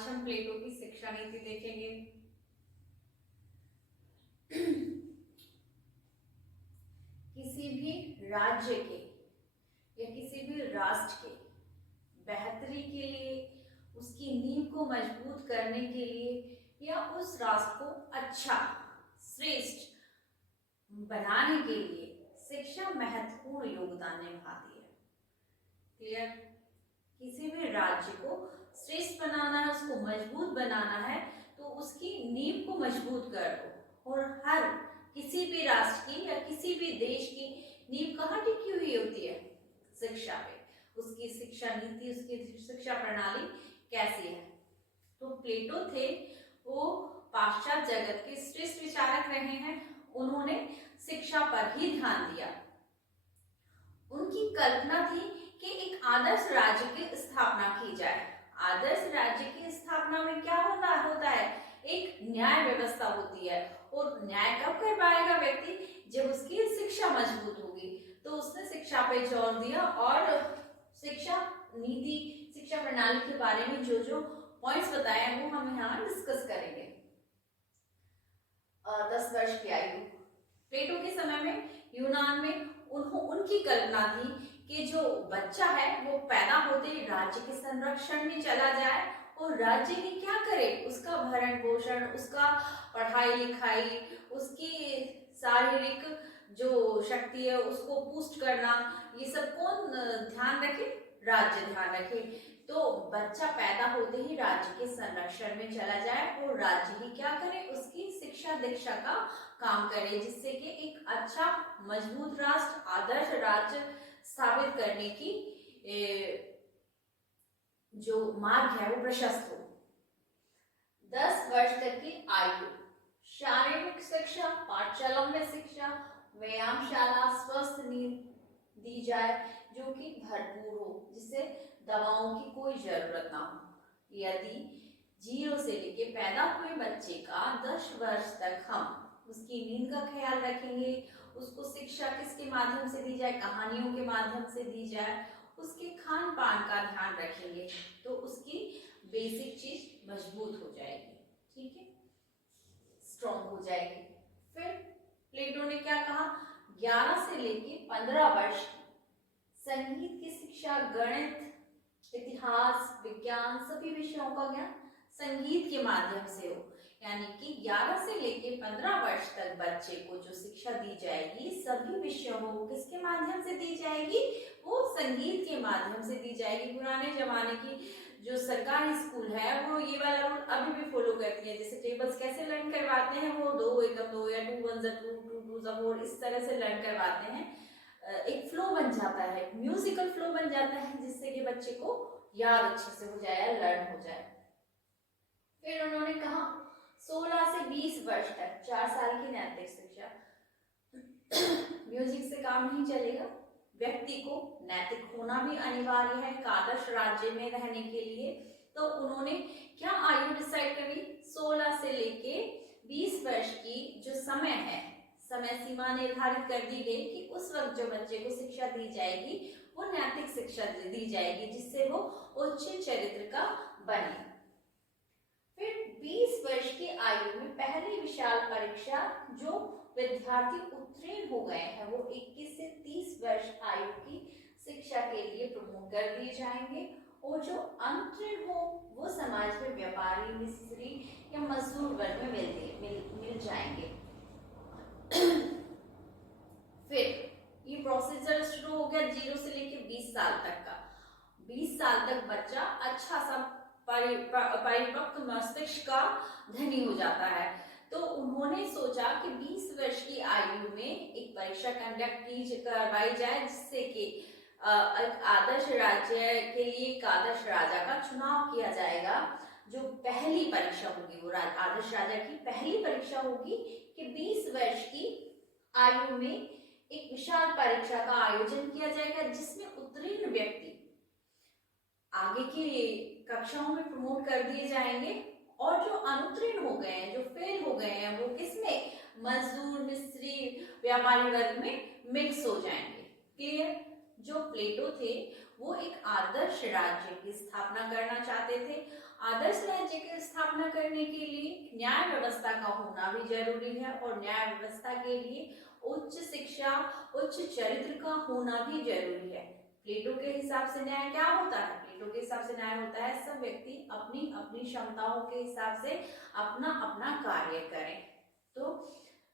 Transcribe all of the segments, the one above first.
आज हम प्लेटो की शिक्षा नीति देखेंगे। किसी भी राज्य के या किसी भी राष्ट्र के बेहतरी के लिए, उसकी नींव को मजबूत करने के लिए या उस राष्ट्र को अच्छा श्रेष्ठ बनाने के लिए शिक्षा महत्वपूर्ण योगदान निभाती है। क्लियर? किसी भी राज्य को श्रेष्ठ बनाना है, उसको मजबूत बनाना है, तो उसकी नींव को मजबूत कर दो। और हर किसी भी राष्ट्र की या किसी भी देश की नींव कहाँ टिकी हुई होती है? शिक्षा पे। उसकी शिक्षा नीति, उसकी शिक्षा प्रणाली कैसी है? तो प्लेटो थे, वो पाश्चात्य जगत के श्रेष्ठ विचारक रहे हैं। उन्होंने शिक्षा पर ही ध्यान दिया। उनकी कल्पना थी कि एक आदर्श राज्य की स्थापना की जाए। आदर्श राज्य की स्थापना में क्या होता है? एक न्याय व्यवस्था होती है। और न्याय कब कर पाएगा व्यक्ति? जब उसकी शिक्षा मजबूत होगी। तो उसने शिक्षा पे जोर दिया और शिक्षा नीति, शिक्षा प्रणाली के बारे में जो जो पॉइंट्स बताए हैं वो हम यहाँ डिस्कस करेंगे। 10 वर्ष की आयु। प्लेटो के समय में यूनान में उनकी कल्पना थी कि जो बच्चा है वो पैदा होते ही राज्य के संरक्षण में चला जाए और राज्य की क्या करे? उसका भरण पोषण, उसका पढ़ाई लिखाई, उसकी शारीरिक जो शक्ति है उसको पुष्ट करना, ये सब कौन ध्यान रखे? राज्य ध्यान रखे। तो बच्चा पैदा होते ही राज्य के संरक्षण में चला जाए और राज्य ही क्या करे? उसकी शिक्षा दीक्षा का काम करे, जिससे कि एक अच्छा मजबूत राष्ट्र, आदर्श राज्य स्थापित करने की जो मार्ग है वो प्रशस्त हो। 10 वर्ष तक की आयु, शारीरिक शिक्षा, पाठशाला में शिक्षा, व्यायामशाला, स्वस्थ नींद दी जाए जो कि भरपूर हो, जिससे दवाओं की कोई जरूरत ना हो। यदि 0 से लेके पैदा हुए बच्चे का 10 वर्ष तक हम उसकी नींद का ख्याल रखेंगे, उसको शिक्षा किसके माध्यम से दी जाए? कहानियों के माध्यम से दी जाए, उसके खान पान का ध्यान रखेंगे, तो उसकी बेसिक चीज मजबूत हो जाएगी, ठीक है, स्ट्रॉन्ग हो जाएगी। फिर प्लेटो ने क्या कहा? 11 से लेके 15 वर्ष संगीत की शिक्षा, गणित, इतिहास, विज्ञान, सभी विषयों का ज्ञान संगीत के माध्यम से हो। यानी कि 11 से लेके 15 वर्ष तक बच्चे को जो शिक्षा दी जाएगी, सभी विषयों को किसके माध्यम से दी जाएगी? वो संगीत के माध्यम से दी जाएगी। पुराने जमाने की जो सरकारी स्कूल है वो ये वाला रूल अभी भी फॉलो करती है। जैसे टेबल्स कैसे लर्न करवाते हैं, वो 2 एकम 2 या 2 1 2 2 2 4 इस तरह से लर्न करवाते हैं। एक फ्लो बन जाता है, म्यूजिकल फ्लो बन जाता है, जिससे कि बच्चे को याद अच्छे से हो जाए, लर्न हो जाए। फिर उन्होंने कहा 16 से 20 वर्ष तक 4 साल की नैतिक शिक्षा। म्यूजिक से काम नहीं चलेगा, व्यक्ति को नैतिक होना भी अनिवार्य है आदर्श राज्य में रहने के लिए। तो उन्होंने क्या आयु डिसाइड करी? 16 से लेके 20 वर्ष की जो समय है, समय सीमा निर्धारित कर दी गई कि उस वक्त जो बच्चे को शिक्षा दी जाएगी वो नैतिक शिक्षा दी जाएगी, जिससे वो उच्च चरित्र का बने। फिर 20 वर्ष की आयु में पहली विशाल परीक्षा, जो विद्यार्थी उत्तीर्ण हो गए हैं वो 21 से 30 वर्ष आयु की शिक्षा के लिए प्रमोट कर दिए जाएंगे। और जो अनुत्तीर्ण हो वो समाज में व्यापारी, मिस्त्री या मजदूर वर्ग में मिल जाएंगे। फिर ये प्रोसीजर शुरू हो गया 0 से लेके 20 साल तक का। 20 साल तक बच्चा अच्छा सा परिपक्व मस्तिष्क का धनी हो जाता है। तो उन्होंने सोचा कि 20 वर्ष की आयु में एक परीक्षा कंडक्ट करवाई जाए, जिससे कि एक आदर्श राज्य के लिए एक आदर्श राजा का चुनाव किया जाएगा। जो पहली परीक्षा होगी वो आदर्श राजा की पहली परीक्षा होगी कि 20 वर्ष की आयु में एक विशाल परीक्षा का आयोजन किया जाएगा, जिसमें उत्तीर्ण व्यक्ति आगे की कक्षाओं में प्रमोट कर दिए जाएंगे और जो अनुत्तीर्ण हो गए हैं, जो फेल हो गए हैं, वो किसमें? मजदूर, मिस्त्री, व्यापारी वर्ग में मिक्स हो जाएंगे। क्लियर? जो प्लेटो थे वो एक आदर्श राज्य की स्थापना करना चाहते थे। आदर्श राज्य की स्थापना करने के लिए न्याय व्यवस्था का होना भी जरूरी है और न्याय व्यवस्था के लिए उच्च शिक्षा, उच्च चरित्र का होना भी जरूरी है। प्लेटो के हिसाब से न्याय क्या होता है? प्लेटो के हिसाब से न्याय होता है सब व्यक्ति अपनी अपनी क्षमताओं के हिसाब से अपना अपना कार्य करें। तो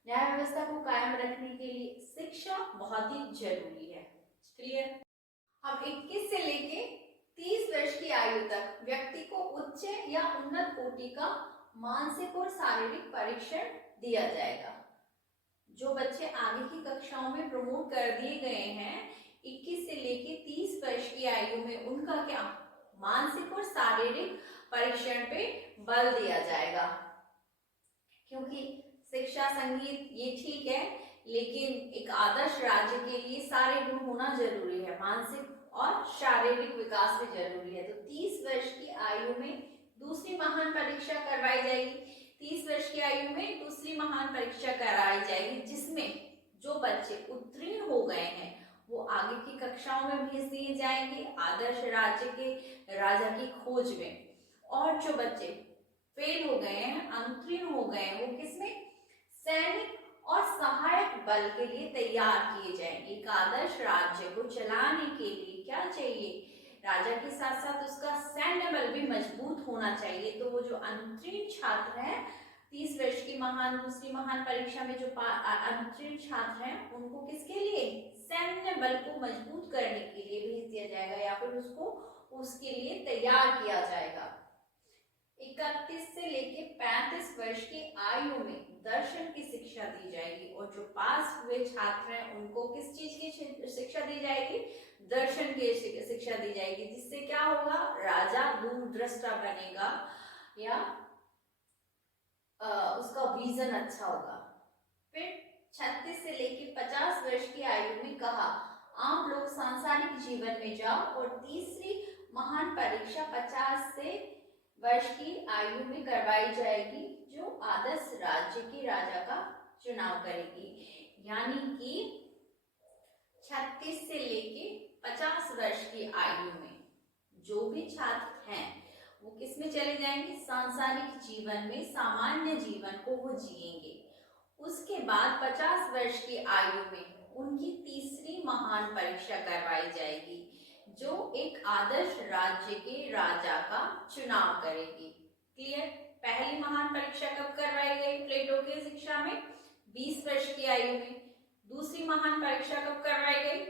न्याय व्यवस्था को कायम रखने के लिए शिक्षा बहुत ही जरूरी है। क्लियर? अब 21 से लेके 30 वर्ष की आयु तक व्यक्ति को उच्च या उन्नत कोटि का मानसिक और शारीरिक परीक्षण दिया जाएगा। जो बच्चे आगे की कक्षाओं में प्रमोट कर दिए गए हैं 21 से लेके 30 वर्ष की आयु में, उनका क्या मानसिक और शारीरिक परीक्षण पे बल दिया जाएगा। क्योंकि शिक्षा, संगीत ये ठीक है, लेकिन एक आदर्श राज्य के लिए सारे गुण होना जरूरी है, मानसिक और शारीरिक विकास भी जरूरी है। तो 30 वर्ष की आयु में दूसरी महान परीक्षा करवाई जाएगी। 30 वर्ष की आयु में दूसरी महान परीक्षा कराई जाएगी, जिसमें जो बच्चे उत्तीर्ण हो गए हैं वो आगे की कक्षाओं में भेज दिए जाएंगे आदर्श राज्य के राजा की खोज में, और जो बच्चे फेल हो गए हैं, अनुत्तीर्ण हो गए हैं, वो किसमें? सैनिक और सहायक बल के लिए तैयार किए जाएंगे। एक आदर्श राज्य को चलाने के लिए क्या चाहिए? राजा के साथ साथ उसका सैन्य बल भी मजबूत होना चाहिए। तो वो जो अनुत्तीर्ण छात्र हैं 30 वर्ष की दूसरी महान परीक्षा में जो अनुत्तीर्ण छात्र हैं, उनको किसके लिए? सैन्य बल को मजबूत करने के लिए भेज दिया जाएगा या फिर उसको उसके लिए तैयार किया जाएगा। 31 से लेके 35 वर्ष की आयु में दर्शन की शिक्षा दी जाएगी, और जो पास हुए छात्र हैं उनको किस चीज की शिक्षा दी जाएगी? दर्शन की शिक्षा दी जाएगी, जिससे क्या होगा? राजा दूरदृष्टा बनेगा या उसका विजन अच्छा होगा। फिर 36 से लेके 50 वर्ष की आयु में कहा आम लोग सांसारिक जीवन में जाओ, और तीसरी महान परीक्षा 50 से वर्ष की आयु में करवाई जाएगी, जो आदर्श राज्य के राजा का चुनाव करेगी। यानी कि 36 से लेके 50 वर्ष की आयु में जो भी छात्र हैं वो किस में चले जाएंगे? सांसारिक जीवन में, सामान्य जीवन को वो जिएंगे। उसके बाद 50 वर्ष की आयु में उनकी तीसरी महान परीक्षा करवाई जाएगी, जो एक आदर्श राज्य के राजा का चुनाव करेगी। क्लियर? पहली महान परीक्षा कब करवाई गई प्लेटो की शिक्षा में? 20 वर्ष की आयु में। दूसरी महान परीक्षा कब करवाई गई?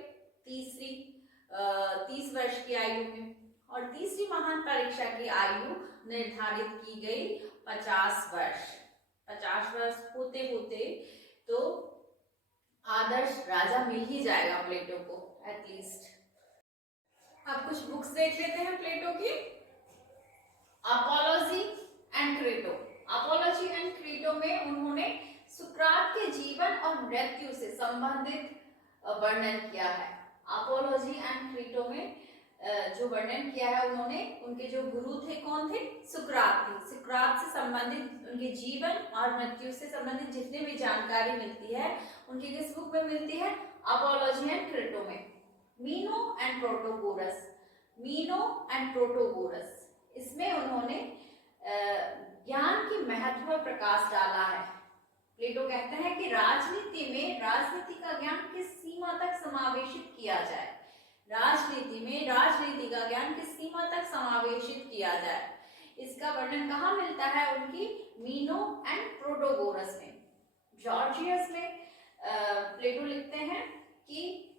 30 वर्ष की आयु में। और तीसरी महान परीक्षा की आयु निर्धारित की गई 50 वर्ष। 50 वर्ष होते होते तो आदर्श राजा मिल ही जाएगा प्लेटो को एटलीस्ट। अब कुछ बुक्स देख लेते हैं प्लेटो की। Apology and Crito. Apology and Crito में उन्होंने सुकरात के जीवन और मृत्यु से संबंधित वर्णन किया है। अपोलॉजी एंड क्रेटो में जो वर्णन किया है उन्होंने, उनके जो गुरु थे कौन थे? सुकरात थे। सुकरात से संबंधित उनके जीवन और मृत्यु से संबंधित जितने भी जानकारी मिलती है उनकी किस बुक में मिलती है? अपोलॉजी एंड क्रेटो में। मीनो एंड प्रोटोगोरस। मीनो एंड प्रोटोगोरस, इसमें उन्होंने ज्ञान के महत्व पर प्रकाश डाला है। प्लेटो कहते हैं कि राजनीति का ज्ञान किस सीमा तक समावेशित किया जाए। राजनीति में राजनीति का ज्ञान किस सीमा तक समावेशित किया जाए, इसका वर्णन कहाँ मिलता है? उनकी मीनो एंड प्रोटोगोरस में। जॉर्जियस में प्लेटो लिखते हैं कि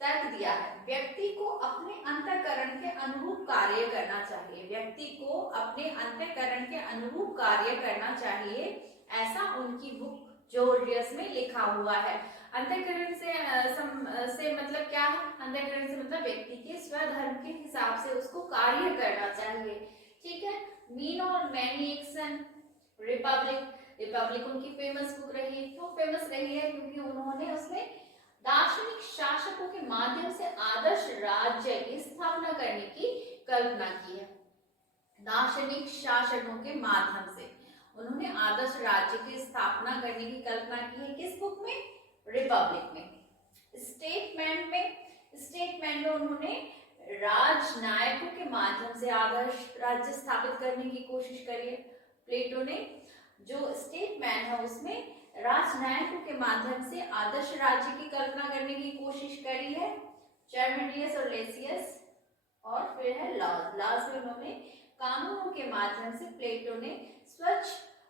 तर्क दिया है, व्यक्ति को अपने अंतःकरण के अनुरूप कार्य करना चाहिए। व्यक्ति को अपने अंतःकरण के अनुरूप कार्य करना चाहिए, ऐसा उनकी बुक जॉर्जियस में लिखा हुआ है। अंतःकरण से मतलब क्या है? अंतःकरण से मतलब व्यक्ति के स्वधर्म के हिसाब से उसको कार्य करना चाहिए। ठीक है। मीनो और मैनिएक्सन। रिपब्लिक उनकी फेमस बुक रही है। क्यों फेमस रही है? क्योंकि उन्होंने उसमें दार्शनिक शासकों के माध्यम से आदर्श राज्य की स्थापना करने की कल्पना की है। दार्शनिक शासकों के माध्यम से उन्होंने आदर्श राज्य की स्थापना करने की कल्पना की है। किस बुक में? रिपब्लिक में। स्टेटमेंट में उन्होंने राजनायकों के माध्यम से आदर्श राज्य स्थापित करने की कोशिश करी है। प्लेटो ने जो स्टेटमैन है उसमें राजनायकों के माध्यम से आदर्श राज्य की कल्पना करने की कोशिश करी है। चार्मिडियस और लेसियस, और फिर है लॉज। लॉज में उन्होंने कानूनों के माध्यम से प्लेटो ने स्वच्छ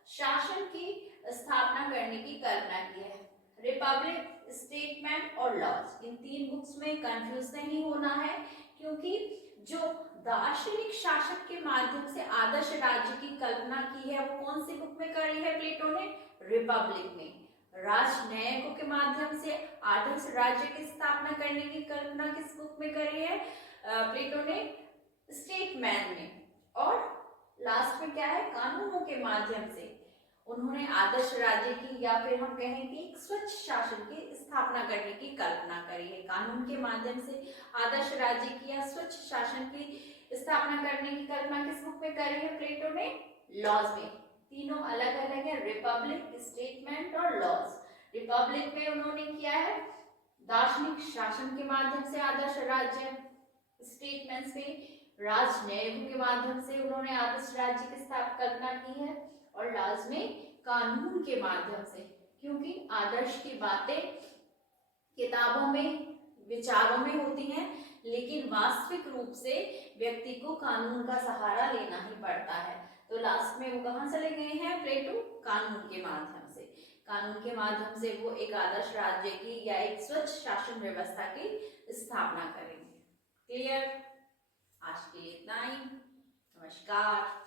शासन की स्थापना करने की कल्पना की है। रिपब्लिक, स्टेटमेंट और लॉज, इन 3 बुक्स में कंफ्यूज नहीं होना है, क्योंकि जो दार्शनिक शासक के माध्यम से आदर्श राज्य की कल्पना की है वो कौन सी बुक में करी है प्लेटो ने? रिपब्लिक में। राजनयिकों के माध्यम से आदर्श राज्य की स्थापना करने की कल्पना किस बुक में करी है प्लेटो ने? स्टेटमैन में। और लास्ट में क्या है? कानूनों के माध्यम से उन्होंने आदर्श राज्य की, या फिर हम कहें कि एक स्वच्छ शासन की स्थापना करने की कल्पना करी है। कानून के माध्यम से आदर्श राज्य की या स्वच्छ शासन की स्थापना करने की कल्पना किस बुक में करी है प्लेटो ने? लॉज में। तीनों अलग अलग है, रिपब्लिक, स्टेटमेंट और लॉज। रिपब्लिक में उन्होंने किया है दार्शनिक शासन के माध्यम से आदर्श राज्य, स्टेटमेंट्स में राजनयिकों के माध्यम से उन्होंने आदर्श राज्य की कल्पना की है, और लॉज में कानून के माध्यम से, क्योंकि आदर्श की बातें किताबों में, विचारों में होती हैं, लेकिन वास्तविक रूप से व्यक्ति को कानून का सहारा लेना ही पड़ता है। तो लास्ट में वो कहाँ चले गए हैं प्लेटो? कानून के माध्यम से। कानून के माध्यम से वो एक आदर्श राज्य की या एक स्वच्छ शासन व्यवस्था की स्थापना करेंगे। क्लियर? आज के लिए इतना ही। नमस्कार।